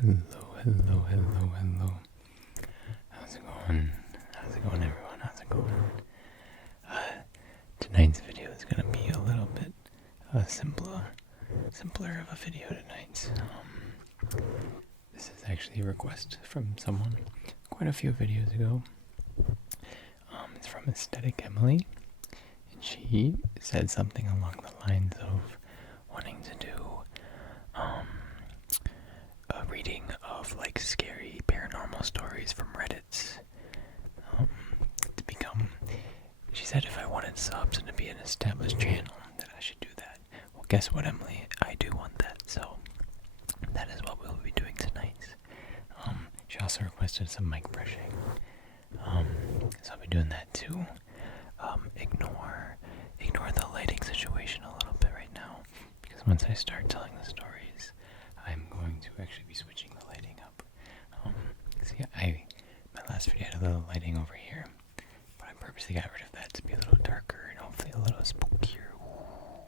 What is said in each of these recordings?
hello. How's it going? Everyone? How's it going? Tonight's video is gonna be a little bit simpler of a video tonight. This is actually a request from someone quite a few videos ago. It's from Aesthetic Emily, and she said something along the lines of wanting to do a reading of like scary paranormal stories from Reddit. To become, she said if I wanted subs and to be an established channel, that I should do that. Well, guess what, Emily? I do want that, so that is what we'll be doing tonight. She also requested some mic brushing, so I'll be doing that too. Ignore the lighting situation a little bit right now, because once I start telling the stories, I'm going to actually be switching the lighting up. See, my last video had a little lighting over here, but I purposely got rid of that to be a little darker and hopefully a little spookier. Ooh.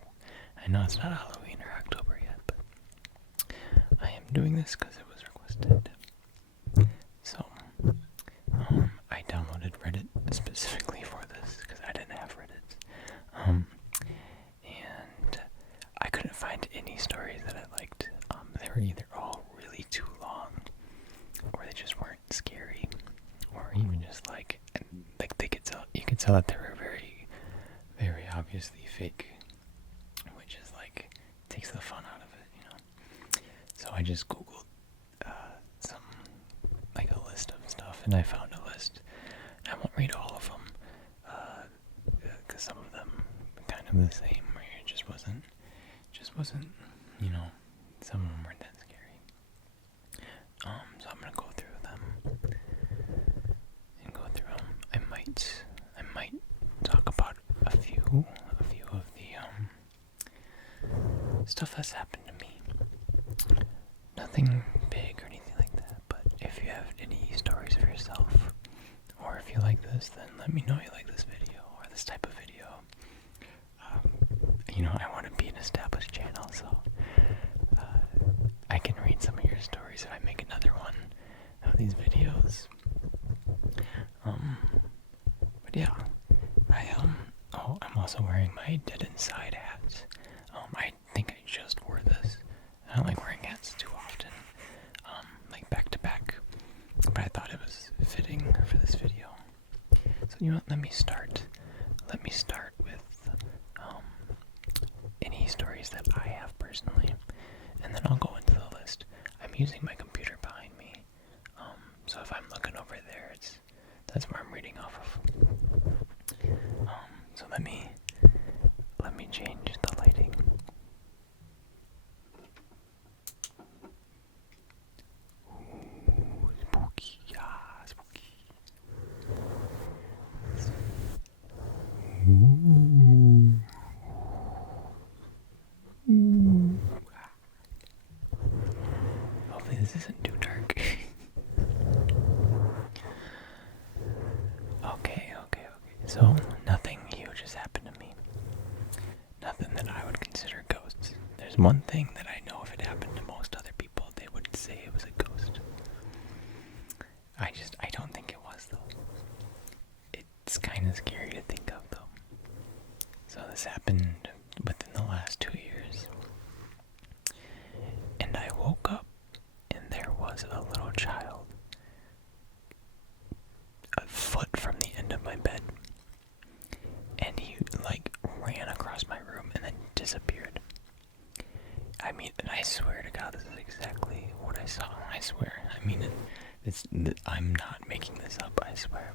I know it's not Halloween or October yet, but I am doing this because it was requested. So, I downloaded Reddit specifically for this because I didn't have Reddit. And I couldn't find any stories that I liked. They were either all really too long, or they just weren't scary, or even just like you could tell that they were very, very obviously fake, which is like takes the fun out of it, you know. So I just googled some like a list of stuff, and I found a list. I won't read all of them because some of them are kind of the same, where it just wasn't, you know. Some of them weren't that scary. So I'm gonna go through them. I might talk about a few of the stuff that's happened to me. Nothing big or anything like that, but if you have any stories for yourself, or if you like this, then let me know you like this video or this type of video. You know, I want to be an established channel, so I can read some of your stories if I make another one of these videos. But yeah, I'm also wearing my Dead Inside hat. I think I just wore this. I don't like wearing hats too often, like back to back, but I thought it was fitting for this video. So you know what, let me start with any stories that I have personally, and then I'll go into the list. I'm using my computer behind me, so if I'm looking over there, that's where I'm reading off of. So let me change the lighting. Ooh, spooky, yeah, spooky. Ooh. Ooh. Hopefully this isn't too dark. Okay. So, nothing huge has happened to me. Nothing that I would consider ghosts. There's one thing that I know if it happened to most other people, they would say it was a ghost. I don't think it was, though. It's kind of scary to think of, though. So this happened within the last 2 years. And I woke up, and there was a little child a foot from the end of my bed, and he like ran across my room and then disappeared. I mean, and I swear to God, this is exactly what I saw. I swear. I mean, I'm not making this up, I swear.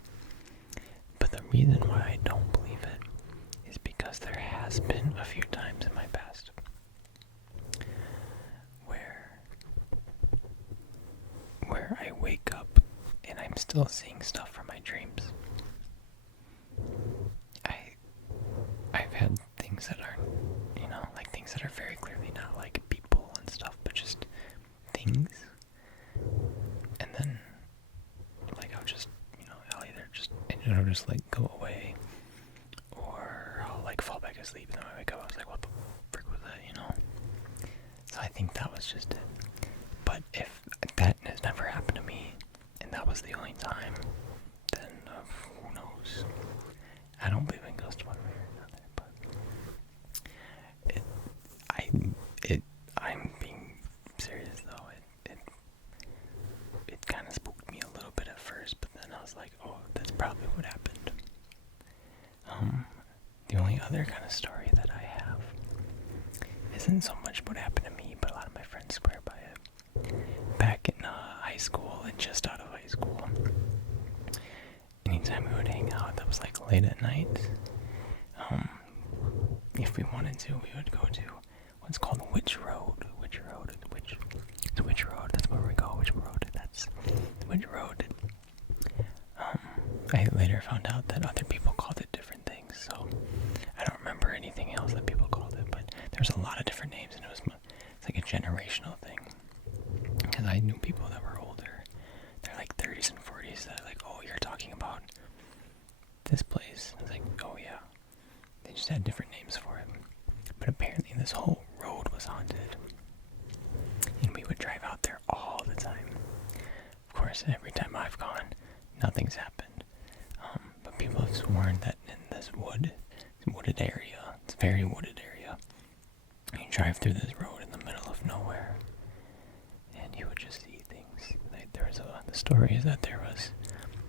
But the reason why I don't believe it is because there has been a few times in my past where I wake up and I'm still seeing stuff from my dreams. I've had things that aren't, you know, like things that are very clearly not like people and stuff, but just things. And then, like, I'll just, you know, it'll just like go away, or I'll like fall back asleep and then when I wake up I was like, what the frick was that, you know? So I think that was just it. But if that probably what happened. The only other kind of story that I have isn't so much what happened to me, but a lot of my friends swear by it. Back in high school and just out of high school, anytime we would hang out that was like late at night, if we wanted to, we would go to what's called Witch Road. It's Witch Road, that's where we go, Witch Road, that's Witch Road. I later found out that other people called it different things, so I don't remember anything else that people called it, but there's a lot of different names, and it's like a generational thing. Because I knew people that were older, they're like 30s and 40s, that like, oh, you're talking about this place. I was like, oh yeah. They just had different names for it. But apparently this whole road was haunted. And we would drive out there all the time. Of course, every time I've gone, nothing's happened. But people have sworn that in this wooded area, it's a very wooded area, you drive through this road in the middle of nowhere, and you would just see things. The story is that there was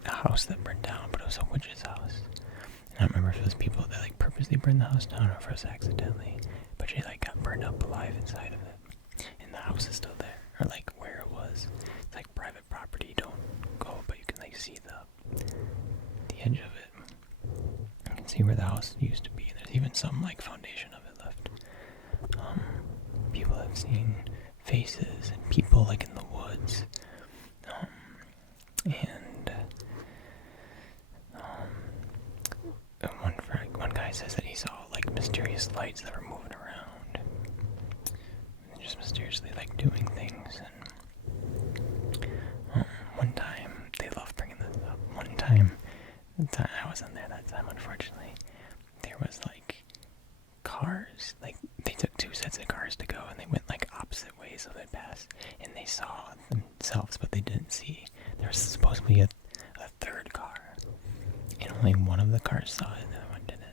a house that burned down, but it was a witch's house. And I don't remember if it was people that like purposely burned the house down or if it was accidentally, but she like got burned up alive inside of it. And the house is still there, or like where it was. It's like private property, don't go, but you can like see the edge of it. You can see where the house used to be. There's even some like foundation of it left. People have seen faces and people like in the woods. One guy says that he saw like mysterious lights that were moving around, and just mysteriously like doing things. And one time, they love bringing this up. One time, I wasn't there that time, unfortunately. There was like cars, like they took two sets of cars to go, and they went like opposite ways, so they'd pass, and they saw themselves, but they didn't see. There was supposed to be a third car, and only one of the cars saw it, and the other one didn't.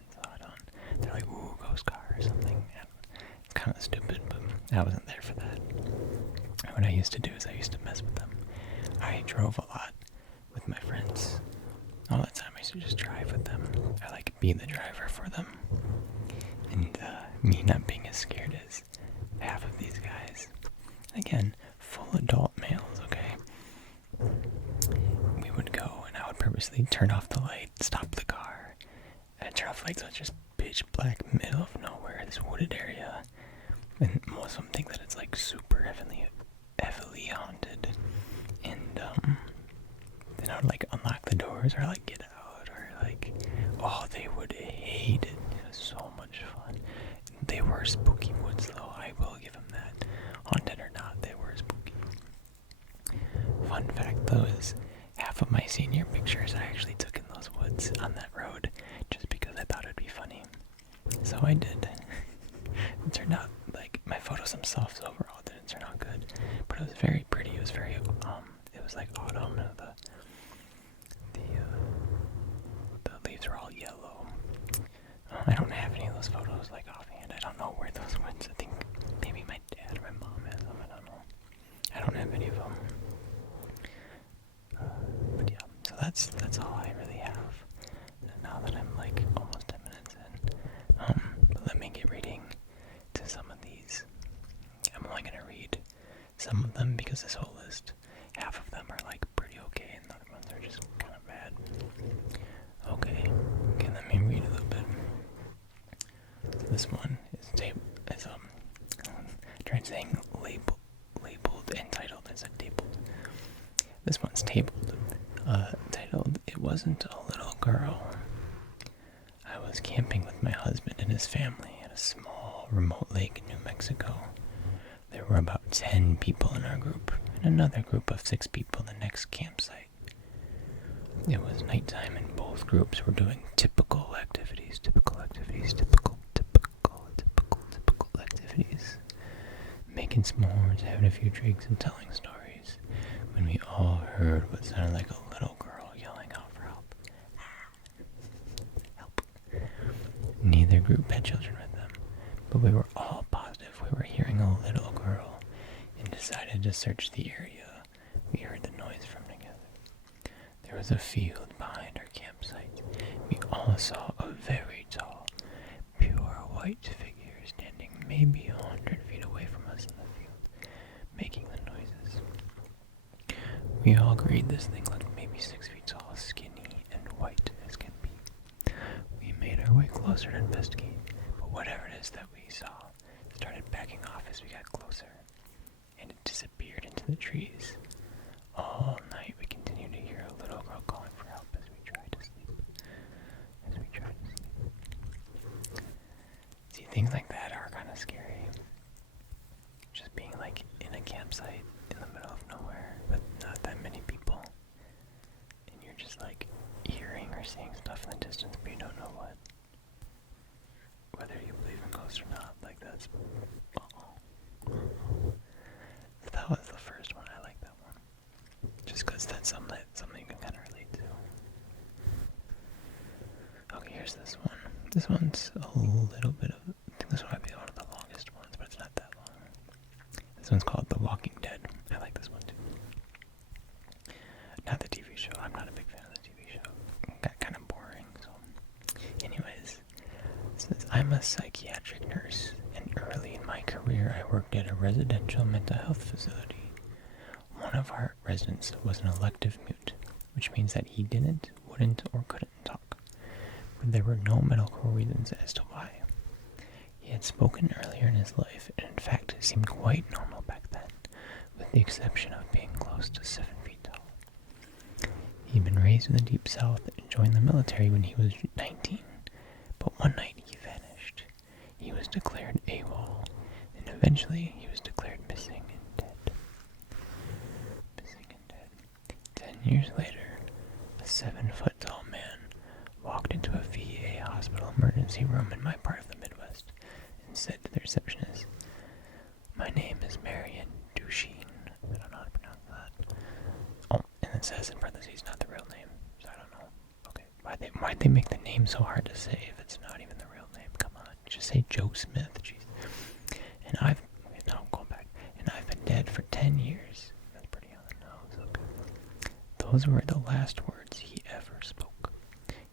They're like, ooh, ghost car or something. And it's kind of stupid, but I wasn't there for that. What I used to do is I used to mess with them. I drove a lot with my friends. All the time I used to just drive with them. I like be the driver for them. And me not being as scared as half of these guys. Again, full adult males, okay? We would go and I would purposely turn off the light, stop the car, and turn off the light so it's just pitch black, middle of nowhere, this wooded area. And most of them think that it's like super heavily haunted. And then I would like unlock the doors or like get out or like, oh, they would hate it. It was so much fun. They were spooky woods though, I will give them that. Haunted or not, they were spooky. Fun fact though is half of my senior pictures I actually took in those woods on that road just because I thought it'd be funny. So I did. It turned out, like, my photos themselves overall didn't turn out good, but it was very pretty. It was very, it was like autumn, and the leaves were all yellow. I don't have any of those photos, like, offhand. I don't know where those went. I think maybe my dad or my mom has them. I don't know. I don't have any of them. But yeah, so that's all I really have. Now that I'm like almost 10 minutes in, but let me get reading to some of these. I'm only gonna read some of them because this whole list, half of them are like pretty okay, and the other ones are just kind of bad. Okay, let me read a little bit. So this one is trying saying labeled and titled. It's a tabled. This one's tabled. Titled, "It Wasn't a Little Girl." I was camping with my husband and his family at a small, remote lake in New Mexico. There were about 10 people in our group, and another group of 6 people in the next campsite. It was nighttime, and both groups were doing typical activities. Making s'mores, having a few drinks, and telling stories, when we all heard what sounded like a little girl yelling out for help. Help. Neither group had children with them, but we were all positive we were hearing a little girl, and decided to search the area we heard the noise from together. There was a field behind our campsite. now saw a very tall, pure white figure standing maybe 100 feet away from us in the field, making the noises. We all agreed this thing looked maybe 6 feet tall, skinny, and white as can be. We made our way closer to investigate, but whatever it is that we saw started backing off as we got closer, and it disappeared into the trees. All night we continued to hear a little girl calling for help as we tried to sleep. See, things like that are kind of scary. Just being like in a campsite in the middle of nowhere with not that many people, and you're just like hearing or seeing stuff in the distance, but you don't know what. Whether you believe in ghosts or not, like that's. So that was the first one. I like that one, just because that's something you can kind of relate to. Okay, here's this one. This one's a little bit of. I think this one might be one of the longest ones, but it's not that long. This one's called The Walking Dead. I like this one too. Not the TV show. I'm not a big fan of the TV show. It got kind of boring. So, anyways, it says I'm a psychiatric nurse, and early in my career, I worked at a residential mental health facility. One of our residents was an elective mute, which means that he didn't, wouldn't, or couldn't talk. But there were no medical reasons as to why. He had spoken earlier in his life, and in fact seemed quite normal back then, with the exception of being close to 7 feet tall. He'd been raised in the Deep South and joined the military when he was 19, but one night he vanished. He was declared AWOL, and eventually he was declared missing and dead. 10 years later, a 7-foot-tall man walked into a VA hospital emergency room in my part of the Midwest and said to the receptionist, "My name is Marion Duchesne." I don't know how to pronounce that. Oh, and it says in parentheses, not the real name, so I don't know. Okay, why'd they make the name so hard to say if it's not even the real name? Come on, just say Joe Smith, jeez. And I've been dead for 10 years. That's pretty on the nose, okay. Those were the last words he ever spoke.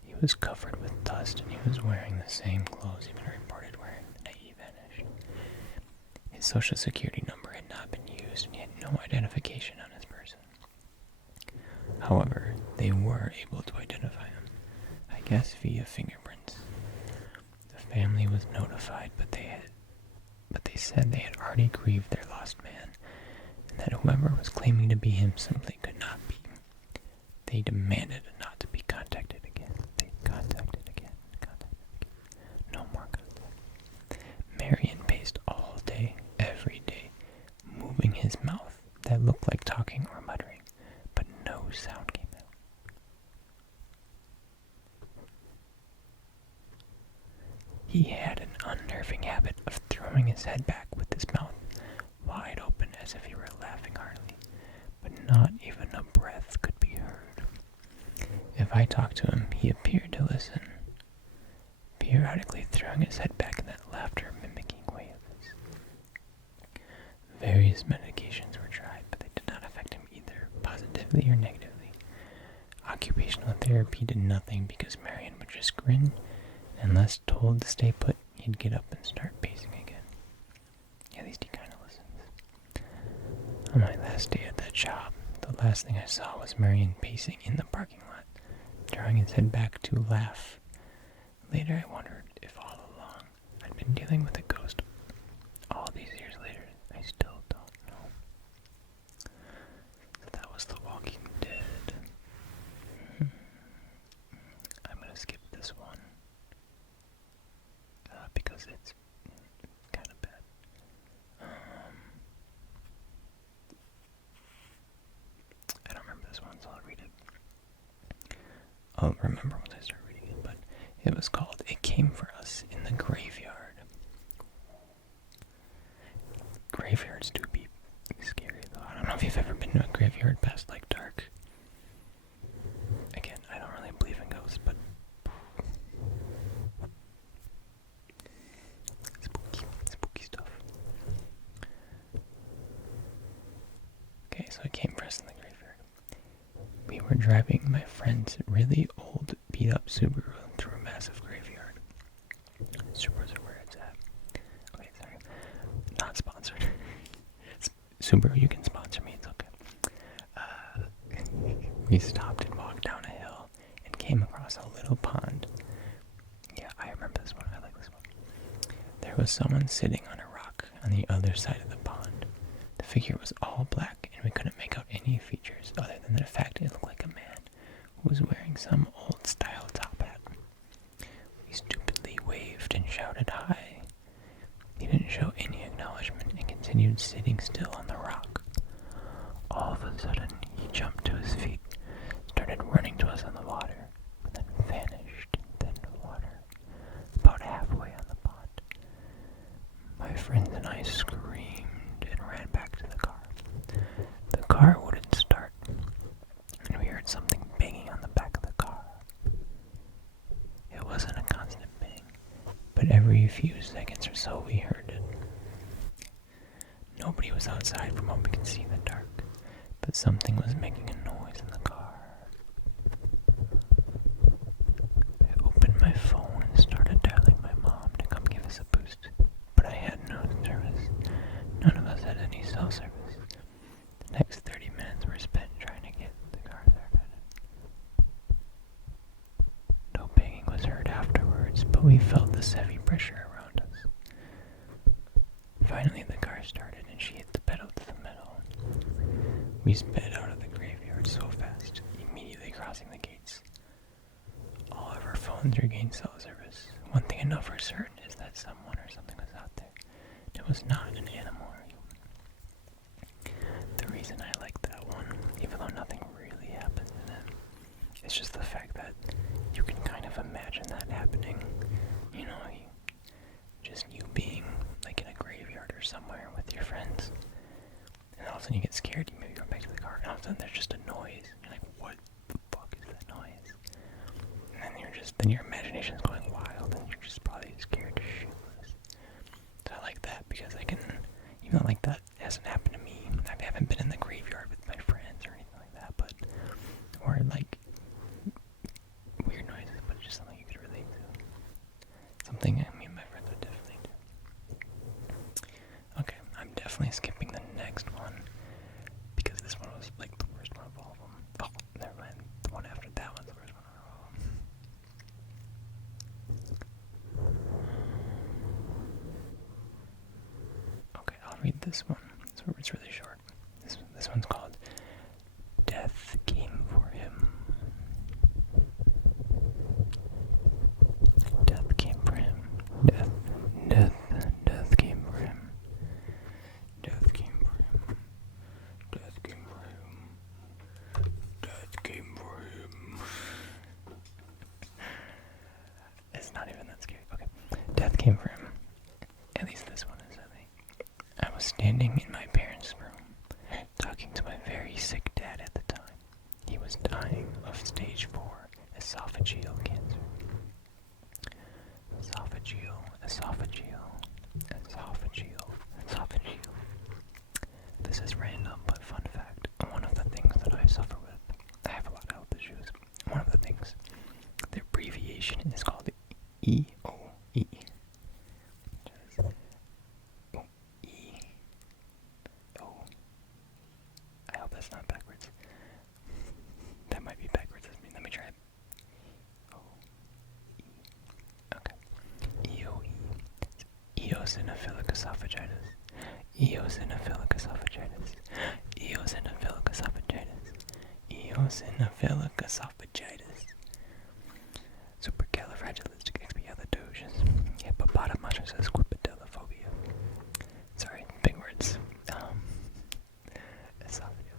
He was covered with dust, and he was wearing the same clothes he'd been reported wearing the night he vanished. His social security number had not been used, and he had no identification on his person. However, they were able to identify him, I guess via fingerprints. The family was notified, but they said they had already grieved their lost man, and that whoever was claiming to be him simply could not be. They demanded not to be contacted again. No more contact. Marion paced all day, every day, moving his mouth that looked like talking or muttering, but no sound came out. He had an unnerving habit of throwing his head back with his mouth wide open as if he were laughing heartily, but not even a breath could be heard. If I talked to him, he appeared to listen, periodically throwing his head back in that laughter-mimicking way of his. Various medications were tried, but they did not affect him either, positively or negatively. Occupational therapy did nothing because Marion would just grin, and unless told to stay put, he'd get up and start pacing again. At least he kind of listens. On my last day at that job, the last thing I saw was Marion pacing in the parking lot, drawing his head back to laugh. Later I wondered if all along I'd been dealing with a ghost. All these years later, I still don't know. So that was The Walking Dead. I'm gonna skip this one because it's kind of bad. I don't remember this one, so I'll read it. I'll remember once I start reading it, but it was called It Came For Us in the Graveyard. Graveyards do be scary, though. I don't know if you've ever been to a graveyard past, like, dark. Again, I don't really believe in ghosts, but spooky stuff. Okay, so it came for us in the graveyard. We were driving my friend's really old, beat-up Subaru through a massive Subaru, you can sponsor me, it's okay. We stopped and walked down a hill and came across a little pond. Yeah, I remember this one. I like this one. There was someone sitting on a rock on the other side of the pond. The figure was all black, and we couldn't make out any features other than the fact it looked like a man who was wearing some old-style top hat. We stupidly waved and shouted hi. He didn't show any acknowledgement and continued sitting still on the rock. All of a sudden, he jumped to his feet, started running to us on the water, and then vanished in thin water, about halfway on the pond. My friends and I screamed and ran back to the car. The car wouldn't start, and we heard something banging on the back of the car. It wasn't a constant bang, but every few seconds or so we heard it. Nobody was outside from what we could see in the dark, but something was making a noise in the car. I opened my phone and started dialing my mom to come give us a boost, but I had no service. None of us had any cell service. The next 30 minutes were spent trying to get the car started. No banging was heard afterwards, but we felt this heavy pressure around us. Finally, the car started and she hit the pedal to the metal. We sped out of the graveyard so fast, immediately crossing the gates. All of our phones regained cell service. One thing I know for certain is that someone or something was out there. It was not an animal or human. The reason I like that one, even though nothing really happens in it, is just the fact that you can kind of imagine that happening. You know, just you being like in a graveyard or somewhere with your friends, and all of a sudden you get scared, you maybe go back to the car, and all of a sudden there's just a noise. You're like, what the fuck is that noise? And then then your imagination's going wild, and you're just probably scared shitless. So I like that because I can, even though like that hasn't happened to me, I haven't been in the graveyard with my friends or anything like that, but, or like, weird noises, but just something you could relate to. Something me and my friends would definitely do. Okay, I'm definitely skipping the next one, because this one was like the worst one of all of them. Oh, never mind, the one after that one's the worst one of all of them. Okay, I'll read this one. It's really short. This one's called Death Came for Him. Death came for him. Death came for him. Death came for him. Death came for him. Death came for him. It's not even that scary. Okay. Death came for him. At least this one is, I think. I was standing in my parents' room, talking to my very sick dad at the time. He was dying of stage 4 esophageal cancer. Esophageal. This is random, but fun fact. One of the things that I suffer with, I have a lot of health issues. One of the things, the abbreviation is called EOE. I hope that's not backwards. That might be backwards. Let me try it. Okay. EOE. Eosinophilic esophagitis. Eosinophilic esophagitis. Eosinophilic esophagitis. Eosinophilic esophagitis. Supercalifragilisticexpialidocious. Hippopotamonstrosesquippedalophobia. Sorry, big words. Esophageal.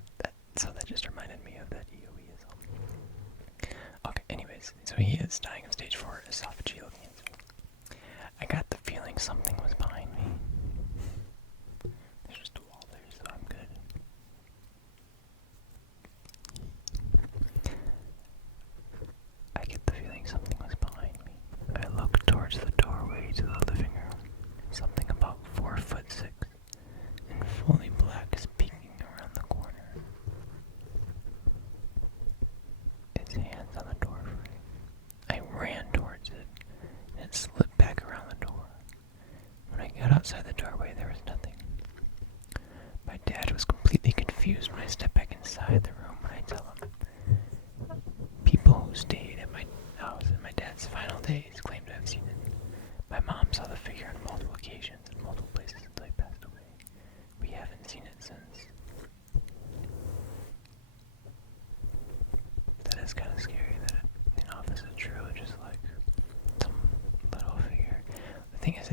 So that just reminded me of that EOE-ism. Okay, anyways, so he is dying of stage 4 esophageal cancer. I got the feeling something was behind me. There's just a wall there, so I'm good. I get the feeling something was behind me. I looked towards the doorway to the living room. Something about 4'6" and fully black is peeking around the corner. Its hands on the door frame. I ran towards it, and it slipped back around the door. confused when I step back inside the room when I tell them. People who stayed at my house in my dad's final days claim to have seen it. My mom saw the figure on multiple occasions in multiple places until he passed away. We haven't seen it since. That is kind of scary that if this is true, it's just like some little figure. The thing is,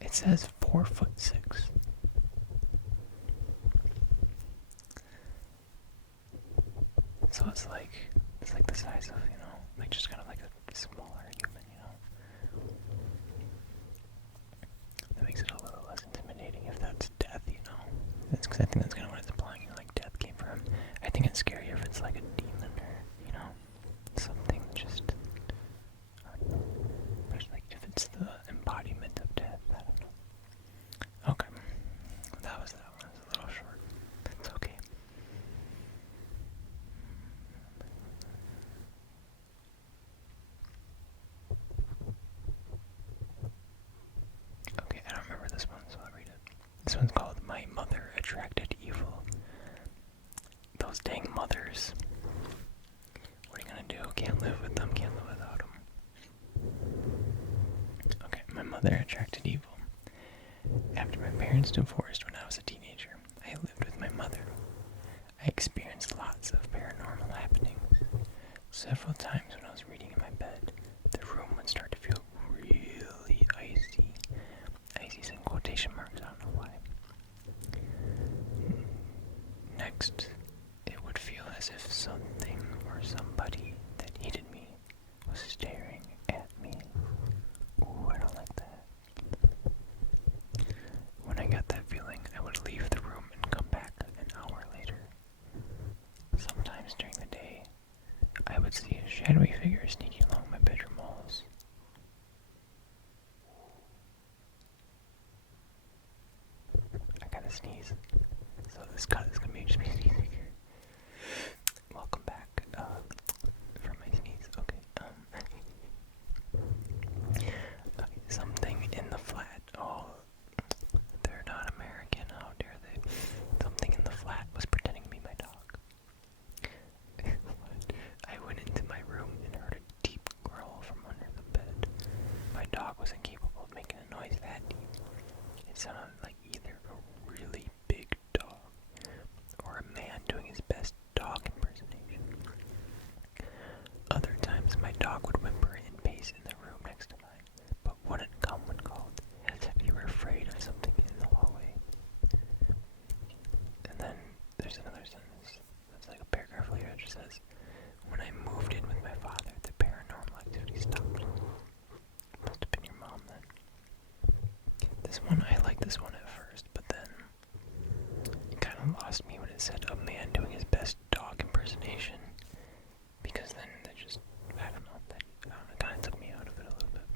it says 4'6". So it's like the size of, like just kind of like a smaller human, That makes it a little less intimidating if that's death, That's because I think that's kind of what it's implying, like death came from him. I think it's scarier if it's like a demon or, something just, I don't know. But like if it's the embodiment of death, I don't know. Okay. That was that one. It's a little short. It's okay. Okay, I don't remember this one, so I'll read it. This one's called My Mother Attracted Evil. Those dang mothers. What are you gonna do? Can't live with them, can't live without them. Okay, my mother attracted evil. After my parents divorced when I was a teenager, I lived with my mother. I experienced lots of paranormal happenings. Several times when I was reading in my bed, the room would start to feel really icy. Icy's in quotation marks, I don't know why. Next, it would feel as if something or somebody that hated me was staring at me. Ooh, I don't like that. When I got that feeling, I would leave the room and come back an hour later. Sometimes during the day, I would see a shadowy figure sneaking along my bedroom walls. I gotta sneeze. So this cut is gonna be just me sneezing here. Welcome back from my sneeze. Okay. Okay, something in the flat. Oh, they're not American. How dare they? Something in the flat was pretending to be my dog. What? I went into my room and heard a deep growl from under the bed. My dog was incapable of making a noise that deep. It sounded like either a really big dog or a man doing his best dog impersonation. Other times my dog would whimper and pace in the room next to mine, but wouldn't come when called, as if he were afraid of something in the hallway. And then there's another sentence that's like a paragraph later that just says, when I moved in with my father, the paranormal activity stopped. Must have been your mom then. This one, I liked this one at first, but then it kind of lost me when it said a man doing his best dog impersonation, because then it just, I don't know, it kind of took me out of it a little bit.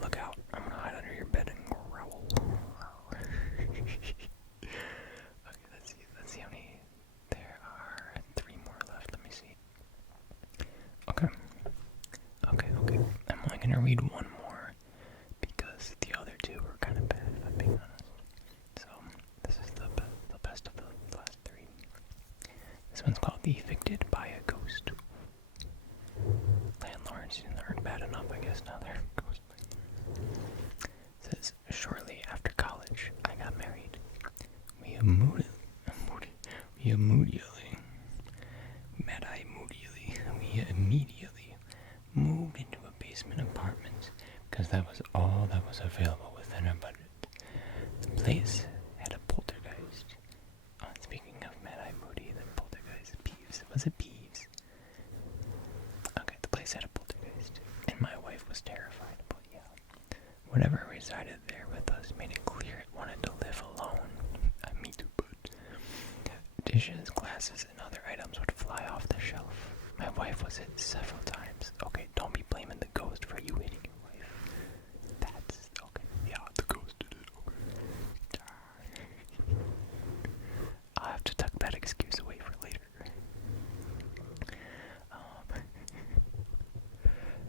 Look out, I'm gonna hide under your bed and growl. Okay, let's see how many there are. 3 more left, let me see. Okay. I'm only gonna read one more because the other two were kind of bad, if I'm being honest. So, this is the best of the last 3. This one's called Evicted by a Ghost. Landlords aren't bad enough, I guess, now they're ghosts. It says, shortly after college, I got married. We immediately moved into a basement apartment because that was all that was available within our budget. The place had a poltergeist. Speaking of Mad-Eye Moody, the poltergeist, Peeves. Was it Peeves? Okay, the place had a poltergeist, and my wife was terrified, but yeah. Whatever resided there with us made it clear it wanted to live alone. Me too, but dishes, glasses, and other items would fly off the shelf. My wife was hit several times. Okay, don't be blaming the ghost for you hitting your wife. That's okay. Yeah, the ghost did it. Okay. I'll have to tuck that excuse away for later.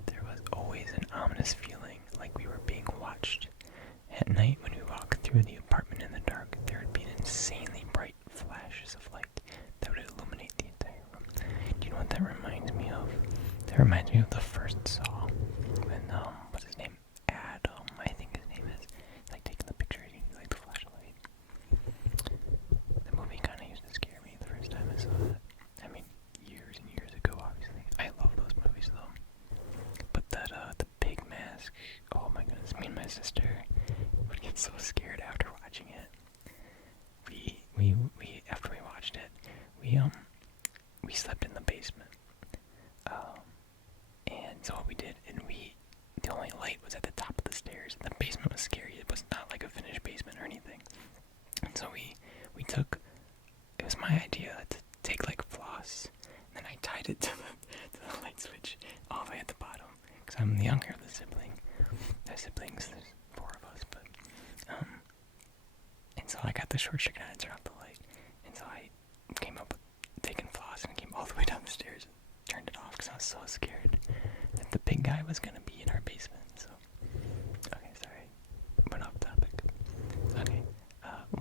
There was always an ominous feeling like we were being watched. At night, when we walked through the apartment in the dark, there would be an insanely watching it, we after we watched it, we slept in the basement. And so what we did, and the only light was at the top of the stairs. The basement was scary. It was not like a finished basement or anything. And so we took, it was my idea to take like floss, and then I tied it to the light switch all the way at the bottom, because I'm the younger of the sibling. The siblings, there's 4 of us, but, and so I got the short circuit and I turned off the light, and so I came up with taking floss and came all the way down the stairs and turned it off because I was so scared that the big guy was going to be in our basement. So, okay, sorry, went off topic. Okay,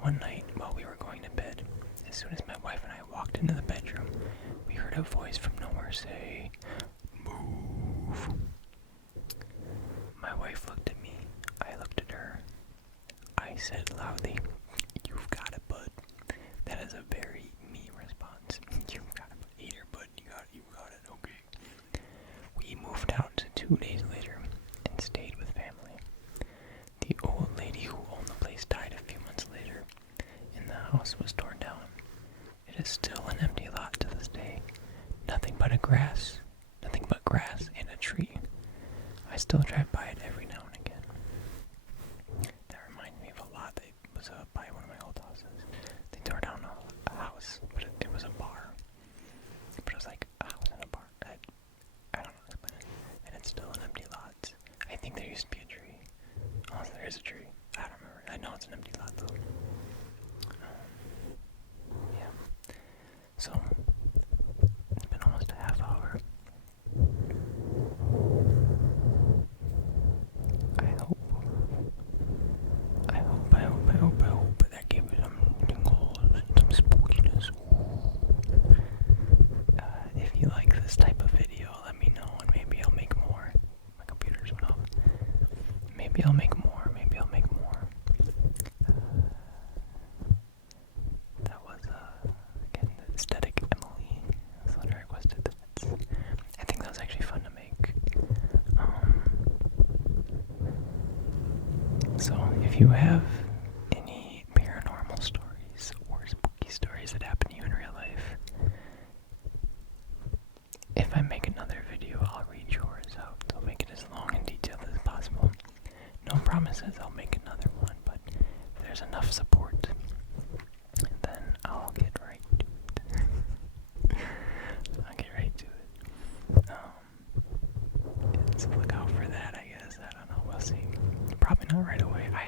one night while we were going to bed, as soon as my wife and I walked into the bedroom, we heard a voice from nowhere say, "Move." My wife looked at me, I looked at her. I said loudly, "You've got it, bud." That is a very me response. "You've got it, bud. Eater, bud. You got it, okay." We moved out 2 days later and stayed with family. The old lady who owned the place died a few months later, and the house was torn down. It is still an empty lot to this day. Nothing but grass and a tree. I still drive by it every now and again. That reminds me of a lot that was by one of my old houses. They tore down a house, but it was a bar. But it was like a house and a bar. I don't know how to explain it. And it's still an empty lot. I think there used to be a tree. Oh, there is a tree. I don't remember. I know it's an empty lot though. Yeah. So, it's been almost a half hour. I hope that gave you some tingles and some spookiness. If you like this type of video, let me know, and maybe I'll make more. My computer's went off. Maybe I'll make more. That was, again, the Aesthetic Emily. That's what I requested. I think that was actually fun to make. So, if you have any paranormal stories or spooky stories that happen to you in real life, if I make another video, I'll read yours out. I'll make it as long and detailed as possible. No promises I'll make another one, but if there's enough support, then I'll get right to it. So look out for that, I guess. I don't know. We'll see. Probably not right away. I